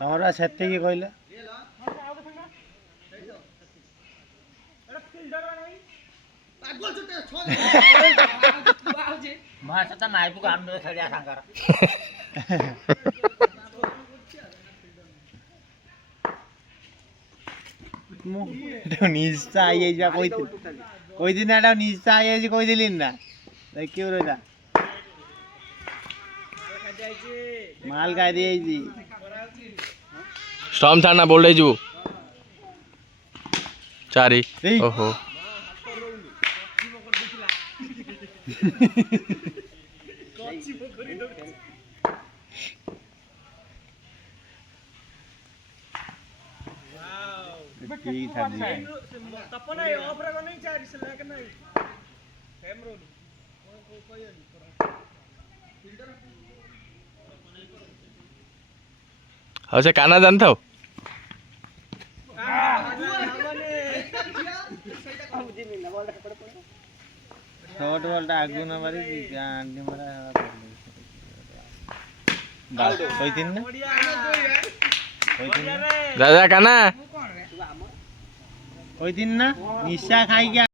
तमरा सेते की कहले मां सता माइपु काम दे छड़िया सांकर मु तो निस्ता आई जा कोई दिन एटा निस्ता आई जी कोई दिलिन ना देखियो रे माल का दिए जी स्टॉर्म था ना बोल रही जू चारी ओहो ठीक था जी तपना ऑफ रे नहीं चारी से लेके नहीं कैमरो कोई हाँ से काना जानता हो शॉर्ट बॉल आगु ना मारी आंटी मारा कोई दिन ना राजा काना कोई दिन ना निशा खाई गया